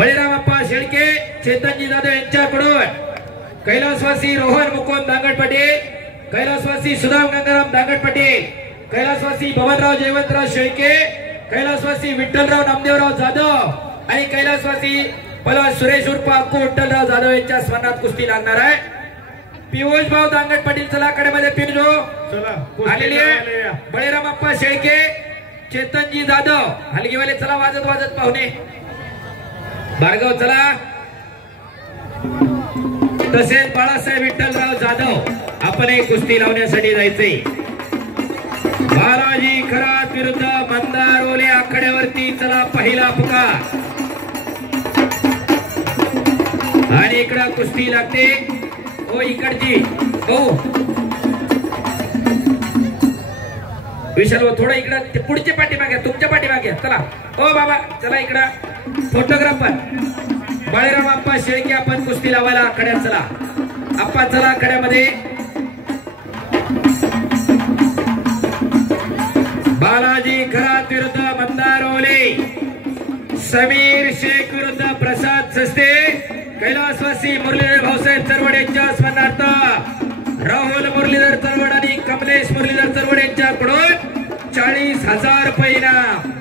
बळीराम अप्पा शेळके चेतनजी जाधव यांच्याकडून कैलासवासी रोहन मुकुंद दांगड पाटील, कैलासवासी सुदाम गंगाराम दांगड पाटील, कैलासवासी भवनराव जयवंतराव शेळके, कैलासवासी विठ्ठलराव नामदेवराव जाधव आणि कैलासवासी पलवान सुरेश उर्फ अक्कू विठ्ठलराव जाधव यांच्या स्मरणात कुस्ती लागणार आहे। पियुष भाऊ दांगड पाटील चला कडेमध्ये पिरजो आलेली आहे। बळीराम अप्पा शेळके चेतनजी जाधव हलगीवाले चला वाजत वाजत पाहुणे भार्गव चला, तसेच बाळासाहेब विठ्ठलराव जाधव आपण एक कुस्ती लावण्यासाठी जायचंय। बालाजी खरात विरुद्ध मंदार ओले आखाड्यावरती चला पहिला पुकार आणि इकडं कुस्ती लागते। ओ इकडची हो विशाल थोडं इकडं पुढच्या पाठीमागे तुमच्या पाठीमागे चला। ओ बाबा चला इकडं फोटोग्राफर बळीराम अप्पा शेळके आपण कुस्ती लावायला आखाड्यात चला। अप्पा चला आखाड्यामध्ये। बालाजी खरात विरुद्ध मंदार ओले, समीर शेख विरुद्ध प्रसाद सस्ते, कैलासवासी मुरलीधर भाऊसाहेब चरवड यांच्या स्मरणार्थ राहुल मुरलीधर चरवड आणि कमलेश मुरलीधर चरवड यांच्याकडून 40,000 रुपये इनाम।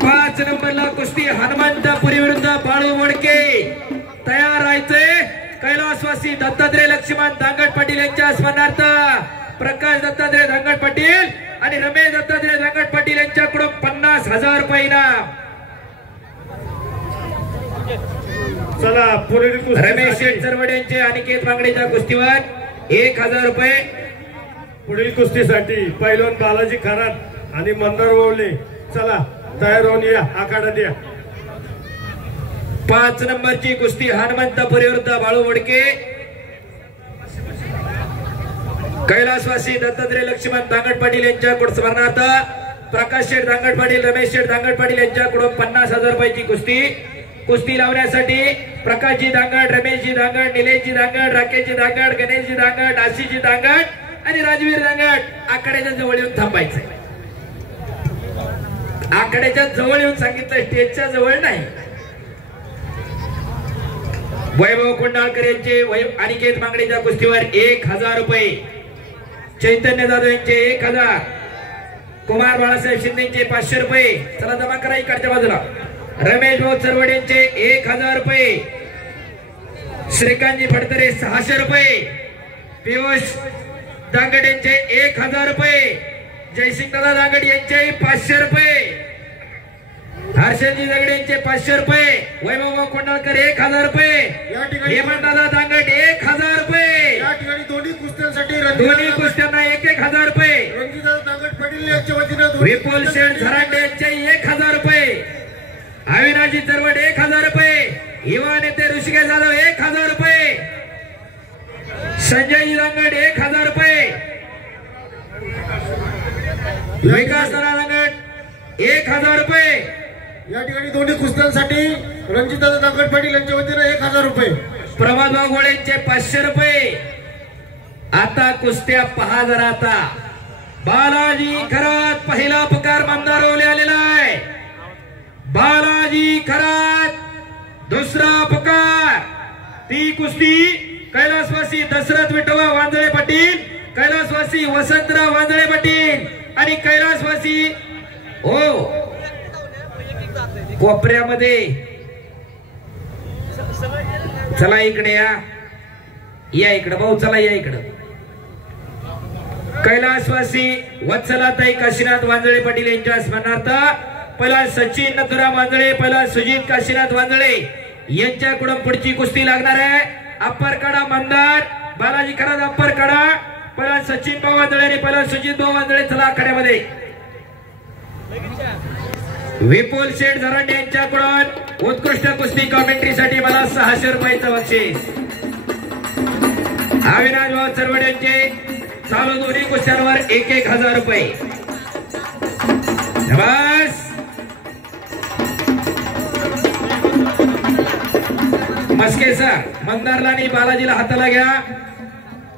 5 नंबरला कुस्ती हनुमंतपुरी विरुद्ध बाळू मोडके तयार राहायचे। कैलासवासी दत्तात्रय लक्ष्मण दांगड पाटील यांच्या स्मरणार्थ प्रकाश दत्तात्रय दांगड पाटील आणि रमेश दत्तात्रय दांगड पाटील यांच्याकडून 50,000 रुपये इनाम। चला रमेश चरवड यांचे अनिकेत बांगडेच्या कुस्तीवर 1,000 रुपये। पुढील कुस्तीसाठी पैलवान बालाजी खरात आणि मंदार ओले चला तयार होऊन या आखाड्यात या। 5 नंबरची कुस्ती हनुमंतपुरी विरुद्ध बाळू मोडके, कैलासवासी दत्तात्रय लक्ष्मण दांगड पाटील यांच्याकडून स्मरणार्थ प्रकाश शेठ दांगड पाटील, रमेश शेठ दांगड पाटील यांच्याकडून 50,000 रुपयाची कुस्ती लावण्यासाठी प्रकाशजी दांगड, रमेशजी दांगड, निलेशजी दांगड, राकेशजी दांगड, गणेशजी दांगड, आशिषजी दांगड आणि राजवीर दांगड आखाड्याच्या जवळ येऊन थांबायचं। आखाड्याच्या जवळ येऊन सांगितलं, स्टेजच्या जवळ नाही। वैभव कुंडाळकर यांचे अनिकेत बांगडेच्या कुस्तीवर 1,000 रुपये, चैतन्य जाधव यांचे 1,000, कुमार बाळासाहेब शिंदे यांचे 500 रुपये चला जमा करा इकडच्या बाजूला। रमेश भाऊ चरवड यांचे 1,000 रुपये, श्रीकांतजी फडतरे 600 रुपये, पियुष दांगड यांचे 1,000 रुपये, जयसिंग दादा दांगड यांचे 500 रुपये, हर्षदजी दगडे यांचे 500 रुपये, वैभव कोंडाळकर 1,000 रुपये, हेमंत दादा दांगड 1,000 रुपये। या ठिकाणी दोन्ही कुस्त्यांसाठी दोन्ही कुस्त्यांना 1,000 रुपये। रणजितदादा दांगड पाटील यांच्या वतीने विपुल शेठ झरांडे यांचे 1,000 रुपये, अविनाशजी चरवड 1,000 रुपये, युवा नेते ऋषिकेश जाधव 1,000 रुपये, संजयजी दांगड 1,000 रुपये, विकास दांगड 1,000 रुपये। या ठिकाणी दोन्ही कुस्त्यांसाठी रणजितदादा दांगड पाटील यांच्या वतीने 1,000 रुपये, प्रभात भाऊ गोळेंचे 500 रुपये। आता कुस्त्या पहा जरा। आता बालाजी खरात पहिला पुकार मंदार ओले आलेला आहे। बालाजी खरात दुसरा पुकार। ती कुस्ती कैलासवासी दशरथ विठोबा वांजळे पाटील, कैलासवासी वसंतराव वांजळे पाटील आणि कैलासवासी हो कोपऱ्यामध्ये चला इकडे या इकडे भाऊ चला या इकडे। कैलासवासी वत्सलाताई काशीनाथ वांजळे पाटील यांच्या स्मरणार्थ पहिला सचिन नथुराम वांजळे, पहिला सुजित काशीनाथ वांजळे यांच्याकडून पुढची कुस्ती लागणार आहे। अप्पर कडा मंदार बालाजी खरात अप्पर कडा, पहिला सचिन भाऊ वांजळे आणि पहिला सुजित भाऊ वांजळे चला आखाड्यामध्ये। विपुल शेठ झरांडे यांच्याकडून उत्कृष्ट कुस्ती कॉमेंट्रीसाठी मला 600 रुपयाचं बक्षीस। अविनाश भाऊ चरवड यांचे चालू दोन्ही कुस्त्यांवर 1,000 रुपये। बस मस्केसा मंदारला आणि बालाजीला हाताला घ्या।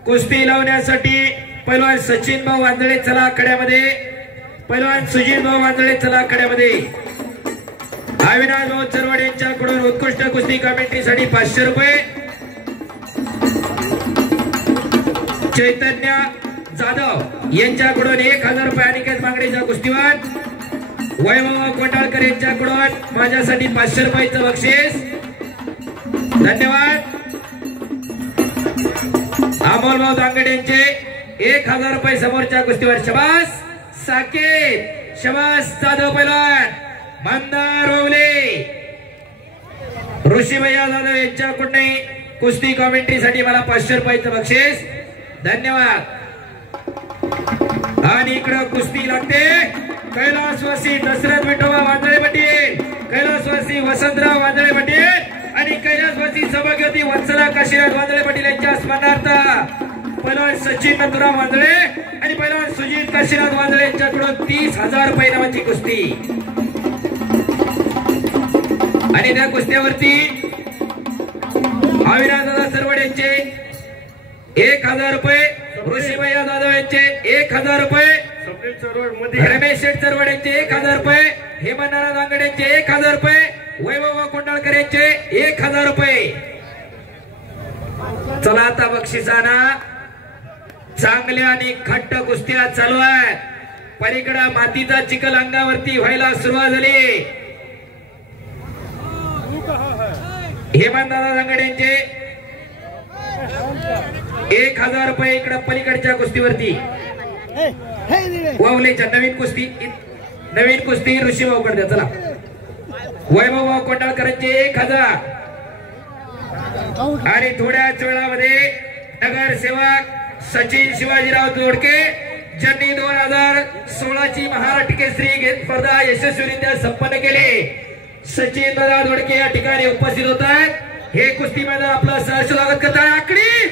कुस्ती लावण्यासाठी पैलवान सचिन भाऊ वांजळे चला आखाड्यामध्ये, पैलवान सुजित भाऊ वांजळे चला आखाड्यामध्ये। अविनाश भाऊ चरवड यांच्याकडून उत्कृष्ट कुस्ती कमेंट्रीसाठी 500 रुपये. चैतन्य जाधव यांच्याकडून 1000 रुपये. अनिकेत बांगडेच्या कुस्तीवर. वैभव कोंडाळकर यांच्याकडून माझ्यासाठी 500 रुपयाचं बक्षीस. धन्यवाद. अमोल भाऊ दांगडे यांचे 1000 रुपये समोरच्या कुस्तीवर. शबास साकेत, शबास जाधव पैलवान, मंदार ओवले, ऋषीभैया जाधव यांच्याकडून कुस्ती कॉमेंट्रीसाठी मला 500 रुपयाचं बक्षीस. धन्यवाद. आणि इकडं कुस्ती लागते. कैलासवासी दशरथ विठोबा वांजळे पाटील, कैलासवासी वसंतराव वांजळे पाटील आणि कैलासवासी सभागती वत्सला काशीनाथ वांजळे पाटील यांच्या स्मरणार्थ पैलवान सचिन नथुराम वांजळे आणि पैलवान सुजित काशीनाथ वांजळे यांच्याकडून 30,000 रुपये नावाची कुस्ती. आणि त्या कुस्त्यावरती अविनाश दादा सरवड यांचे 1000 रुपये, ऋषीभैया जाधव यांचे 1000 रुपये, रमेश शेठ चरवड यांचे 1000 रुपये, हेमंतनाथ दांगडे यांचे 1000 रुपये, वैभव कोंडाळकर यांचे 1000 रुपये. चला आता बक्षिसाना चांगल्या आणि खट्ट कुस्त्या चालू आहेत. पलीकडे मातीचा चिखल अंगावरती व्हायला सुरुवात झाली. हेमंतदादा दांगडे यांचे 1000 रुपये. इकडे पलीकडच्या कुस्तीवरती वावलेच्या नवीन कुस्ती ऋषीभाऊ कडे. चला वैभव कोंडाळकरांचे 1000 आणि थोड्याच वेळामध्ये नगरसेवक सचिन शिवाजीराव दोडके ज्यांनी 2016ची महाराष्ट्र केसरी स्पर्धा यशस्वीरित्या संपन्न केली. सचिन दादा दोडके या ठिकाणी उपस्थित होत आहेत. हे कुस्ती मैदान आपलं सहर्ष स्वागत करत आहे. आकडी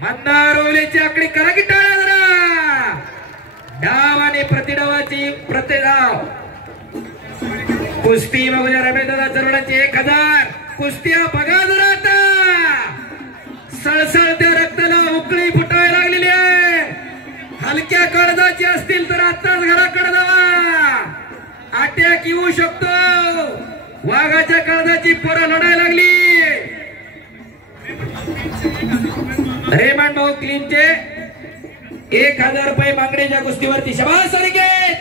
मंदार ओवलेची आकडी करा की टाळ्या जरा. डाव आणि प्रतिडावाची प्रतिडाव कुस्ती बघूया. रमेश दादा चरवडांची 1000 कुस्त्या बघा जरा. आता सळसळत्या रक्ताला उकळी फुटायला लागलेली आहे. हलक्या कडदाची असतील तर आताच घराकडे जावा. अटॅक येऊ शकतो. वाघाच्या कडदाची पोरं लढायला लागली. रेमंड भाऊ क्लीनचे 1000 रुपये बांगडेच्या कुस्तीवरती. शबास अनिकेत.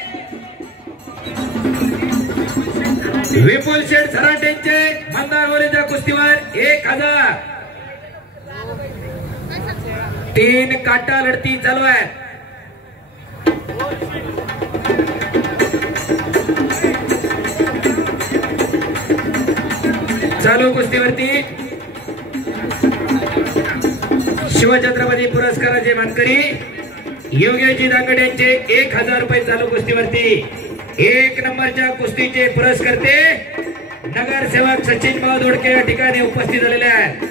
विपुल शेठ झराटेंचे मंदार ओवलेच्या कुस्तीवर 1000. 3 काटा लढती चालू आहे. चालू कुस्तीवरती शिवछत्रपती पुरस्काराचे मानकरी योगेशजी दांगडे यांचे 1000 रुपये. चालू कुस्तीवरती 1 नंबरच्या कुस्तीचे पुरस्कर्ते नगरसेवक सचिन भाऊ दोडके या ठिकाणी उपस्थित झालेले आहेत.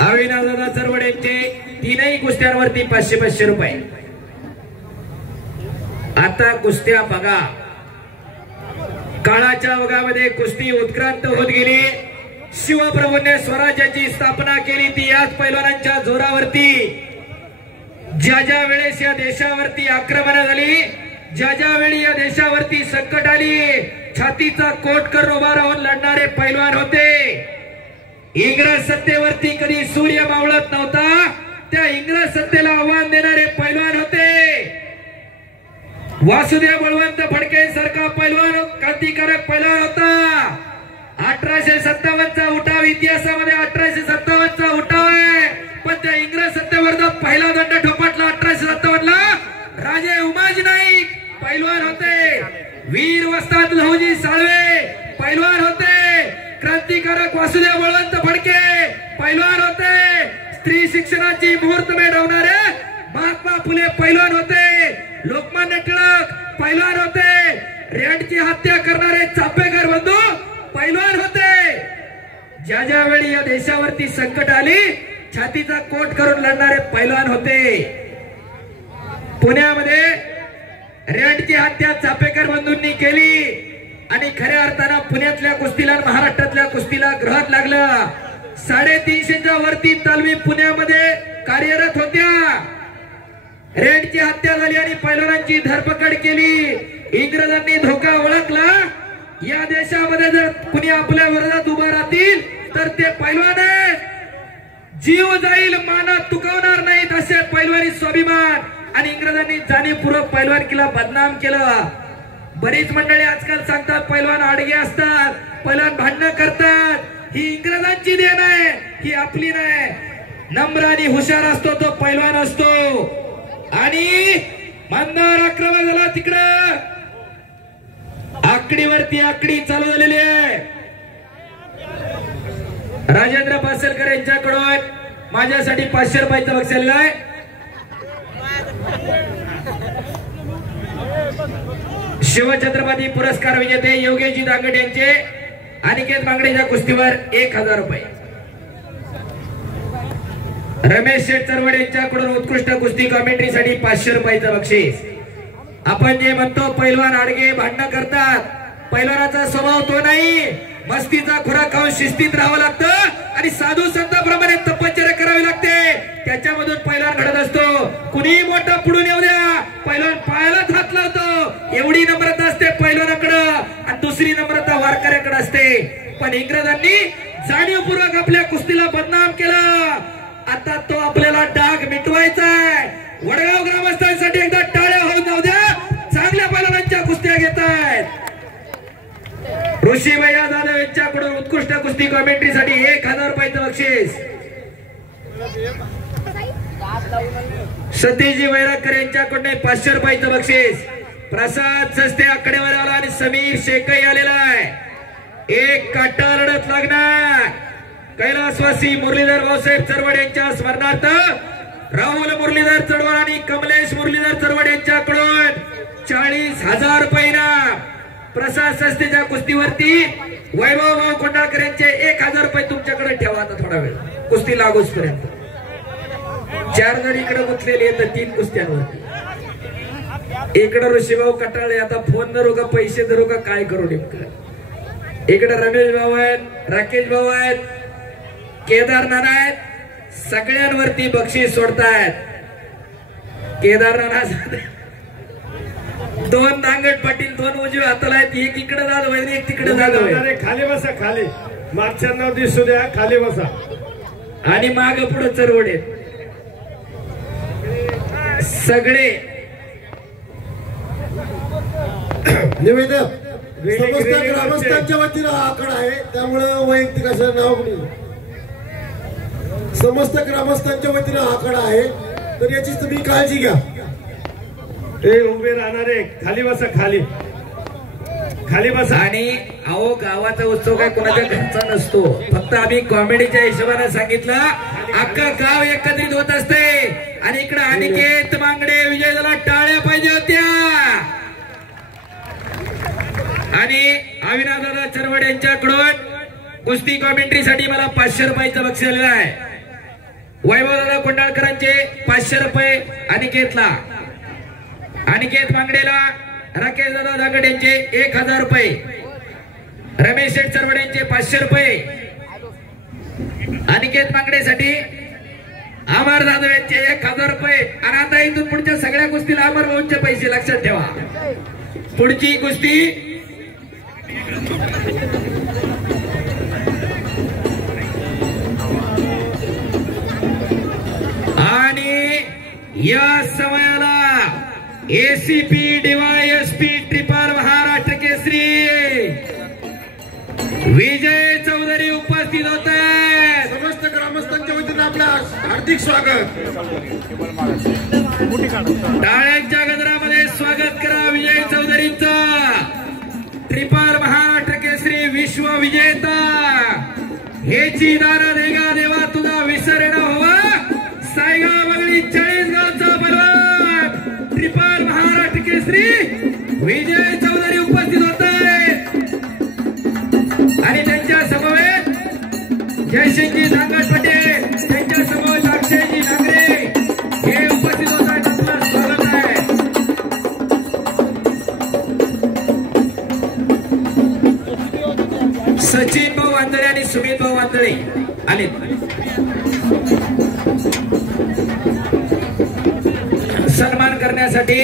अविनाश दादा चरवड यांचे 3ही कुस्त्यांवरती 500 रुपये. आता कुस्त्या बघा. काळाच्या ओघामध्ये कुस्ती उत्क्रांत होत गेली. शिवप्रभूंनी स्वराज्याची स्थापना केली ती याच पैलवानांच्या जोरावरती. ज्या ज्या वेळेस या देशावरती आक्रमण झाली, ज्या ज्या वेळी या देशावरती संकट आली, छातीचा कोट करून उभा राहून लढणारे पैलवान होते. इंग्रज सत्तेवरती कधी सूर्य मावळत नव्हता, त्या इंग्रज सत्तेला आव्हान देणारे पैलवान होते. वासुदेव बळवंत फडके सारखा पैलवान क्रांतिकारक पैलवान होता. 1857चा उठाव इतिहासामध्ये 1857चा उठाव आहे. पण त्या इंग्रज सत्तेविरोधात पहिला दंड ठोपटला 1857ला राजे उमाजी नाईक पैलवान होते. वीर वस्ताद लहुजी साळवे पैलवान होते. क्रांतिकारक वासुदेव बळवंत फडके पैलवान होते. स्त्री शिक्षणाची मुहूर्त मिळवणारे महात्मा फुले पैलवान होते. लोकमान्य टिळक पैलवान होते. रँडची हत्या करणारे चापेकर बंधू पैलवान होते. ज्या ज्या वेळी या देशावरती संकट आली, छातीचा कोट करून लढणारे पैलवान होते. पुण्यामध्ये रँडची हत्या चापेकर बंधूंनी केली आणि खऱ्या अर्थानं पुण्यातल्या कुस्तीला महाराष्ट्रातल्या कुस्तीला ग्रहात लागलं. 350च्या वरती तालमी पुण्यामध्ये कार्यरत होत्या. रेडची हत्या झाली आणि पैलवानांची धरपकड केली. इंग्रजांनी धोका ओळखला. या देशामध्ये जर कुणी आपल्या विरोधात उभा राहतील तर ते पैलवान आहेत. जीव जाईल मानात तुकवणार नाहीत असे पैलवानी स्वाभिमान. आणि इंग्रजांनी जाणीवपूर्वक पैलवानकीला बदनाम केलं. बरीच मंडळी आजकाल सांगतात पैलवान आडगे असतात, पैलवान भांडणं करतात. ही इंग्रजांची देण आहे, ही आपली नाही. नम्र आणि हुशार असतो तो पैलवान असतो. आणि मंदार आक्रमण झाला तिकडं. आकडीवरती आकडी चालू झालेली आहे. राजेंद्र पासलकर यांच्याकडून माझ्यासाठी 500 रुपयाचा बक्षीस आहे. शिवछत्रपती पुरस्कार विजेते योगेशजी दांगट यांचे अनिकेत बांगडेच्या कुस्तीवर 1000 रुपये. रमेश शेठ चरवड यांच्याकडून उत्कृष्ट कुस्ती कॉमेंट्रीसाठी 500 रुपयाचं बक्षीस. आपण जे म्हणतो पैलवान आडगे भांडणं करतात, पैलवानाचा स्वभाव तो नाही. मस्तीचा खुराक खाऊन शिस्तीत राहावं लागतं आणि साधू संतांप्रमाणे तपश्चर्या करावी लागते. त्याच्यामधून पैलवान घडत असतो. कुणी मोठा पुढून येऊ द्या, पैलवान पायालाच हात लावतो. एवढी नम्रता असते पैलवानाकडं आणि दुसरी नम्रता वारकऱ्याकडे असते. पण इंग्रजांनी जाणीवपूर्वक आपल्या कुस्तीला बदनाम केलं. आता तो आपल्याला डाग मिटवायचा आहे. वडगाव ग्रामस्थांसाठी एकदा टाळ्या होऊन जाऊ द्या. चांगल्या पैलवानांच्या कुस्त्या घेत आहेत. ऋषी भैया जाधव यांच्याकडून उत्कृष्ट कुस्ती कॉमेंट्रीसाठी 1000 रुपयाचं बक्षीस. सतीजी वैरागकर यांच्याकडून 500 रुपयाचं बक्षीस. प्रसाद सस्ते आकडेवर आला आणि समीर शेखही आलेला आहे. एक काटा लढत लागणार. कैलासवासी मुरलीधर भाऊसाहेब चरवड यांच्या स्मरणार्थ राहुल मुरलीधर चरवड आणि कमलेश मुरलीधर चरवड यांच्याकडून 40,000 रुपये इनाम. प्रसाद सस्तेच्या कुस्तीवरती वैभव भाऊ कोंडाळकर यांचे 1000 रुपये तुमच्याकडे ठेवा. आता थोडा वेळ कुस्ती लागूच पर्यंत 4 जण इकडे गुंतलेले आहेत 3 कुस्त्यांवरती. इकडे ऋषीभाऊ कटाळे आता फोन धरू का पैसे धरू का काय करू नेमकं. इकडे रमेश भाऊ आहेत, राकेश भाऊ आहेत, केदारनाथ आहेत. सगळ्यांवरती बक्षीस सोडतायत. केदारनाथ 2 दांगट पाटील 2 उजव्या हाताला आहेत. एक इकडे जाधव आहे, एक तिकडे जाधव आहे. खाली बसा, खाली मागच्यांना दिसू द्या, खाली बसा. आणि माग पुढे चरवडे सगळे निवेदक समस्त ग्रामस्थांच्या वतीनं हा आकडा आहे. त्यामुळे वैयक्तिक असं नाव नाही. समस्त ग्रामस्थांच्या वतीनं हा आकडा आहे. तर याची तुम्ही काळजी घ्या. ते उभे राहणारे खाली बसा, खाली खाली बसा. आणि अहो गावाचा उत्सव काय कोणाच्या घरचा नसतो. फक्त आम्ही कॉमेडीच्या हिशोबाने सांगितलं. अख्खा गाव एकत्रित होत असते. आणि इकडे अनिकेत बांगडे विजय झाला. टाळ्या पाहिजे होत्या. आणि अविनाशदादा चरवड यांच्याकडून कुस्ती कॉमेंट्रीसाठी मला 500 रुपयाचं बक्षीस आलेलं आहे. वैभवदादा कोंडाळकरांचे 500 रुपये अनिकेतला. अनिकेत बांगडेला राकेश दादा दांगट यांचे 1000 रुपये. रमेश शेठ चरवड यांचे 500 रुपये. अनिकेत बांगडेसाठी अमर जाधव यांचे 1000 रुपये. आणि आता इथून पुढच्या सगळ्या कुस्तीला अमर भाऊंचे पैसे लक्षात ठेवा. पुढची कुस्ती आणि या समयाला ACP DySP triple Maharashtra Kesari विजय चौधरी उपस्थित होत आहेत. समस्त ग्रामस्थांच्या वतीनं आपलं हार्दिक स्वागत. टाळ्यांच्या गजरामध्ये स्वागत करा विजय चौधरींचं. ट्रिपल महाराष्ट्र केसरी विश्व विजेता. हेची दारा देगा देवा तुझा विसर येणं हवं. सायगाव बगडी 40 गावचा बलवान ट्रिपल महाराष्ट्र केसरी विजय चौधरी उपस्थित होत आहेत. आणि त्यांच्या समवेत जयसिंगजी दांगट पटेल, त्यांच्या समवेत अक्षयजी नागरे हे उपस्थित होत आहेत. आपलं स्वागत आहे. सचिन भाऊ वांदळे आणि सुमित भाऊ वांदळे आले. करण्यासाठी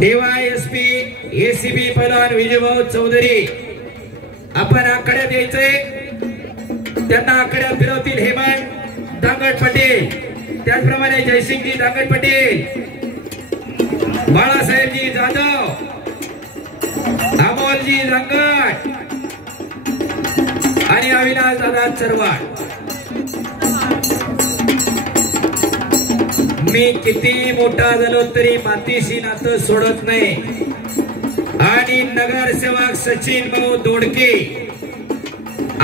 DYSP ACB पैलवान विजयभाऊ चौधरी आपण आकड्यात यायचे. त्यांना आकड्यात फिरवतील हेमंत दांगट पटेल, त्याचप्रमाणे जयसिंगजी दांगट पटेल, बाळासाहेबजी जाधव, अमोलजी दांगट आणि अविनाश दादा चरवाड. मी किती मोठा झालो तरी मातीशी नातं सोडत नाही. आणि नगरसेवक सचिन भाऊ दोडके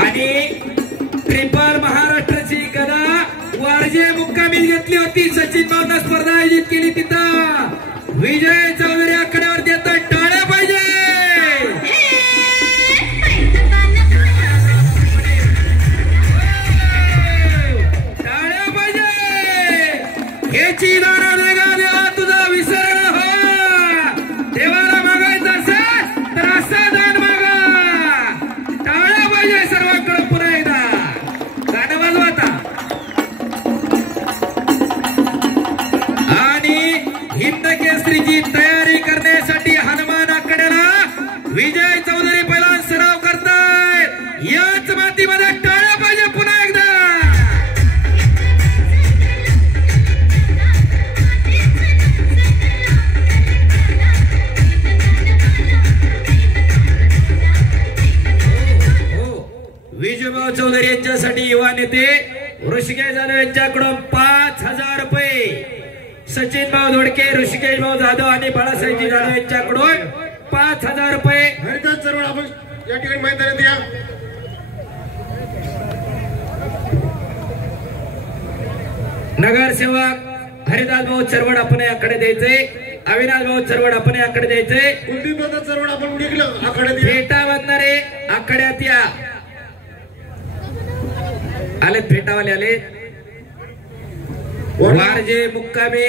आणि ट्रिपल महाराष्ट्राची गदा वारजे मुक्कामी घेतली होती. सचिन भाऊंना स्पर्धा आयोजित केली, तिथं विजय चौधरी आकड्यावर देतात. टाळ्या पाहिजे. याची दारा वेगा देवा तुझा विसर हो. देवाला मागायचं असेल तर असा दान मागा. टाळ्या पाहिजे सर्वांकडे. पुन्हा एकदा गाणं वाजवा. आणि हिंद केसरीची तयारी करण्यासाठी हनुमान आकड्याला विजय चौधरी पहिला सराव करतायत. याच मातीमध्ये टाळ्या पाहिजे पुन्हा एकदा. विजयभाऊ चौधरी यांच्यासाठी युवा नेते ऋषिकेश जाधव यांच्याकडून 5,000 रुपये. सचिन भाऊ दोडके, ऋषिकेश भाऊ जाधव आणि बाळासाहेबजी जाधव यांच्याकडून 5,000 रुपये. हरिदास चरवड आपण या ठिकाणी मैदानात या. नगरसेवक हरिदास भाऊ चरवड आपण याकडे द्यायचे. अविनाश भाऊ चरवड आपण याकडे द्यायचे. कुलदीप दादा चरवड आपण निघलं आखाड्यात. फेटा बांधणारे आखाड्यात या. आलेत फेटावाले आले. वारजे मुक्कामी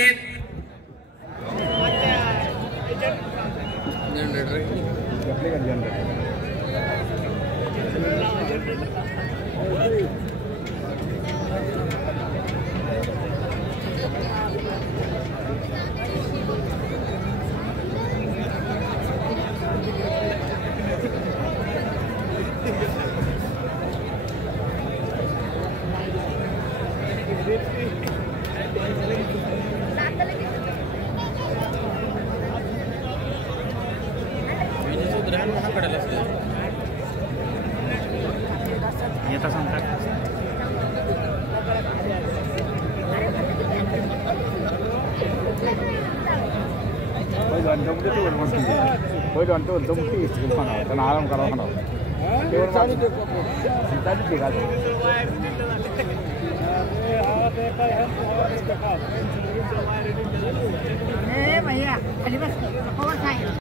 आराम करा.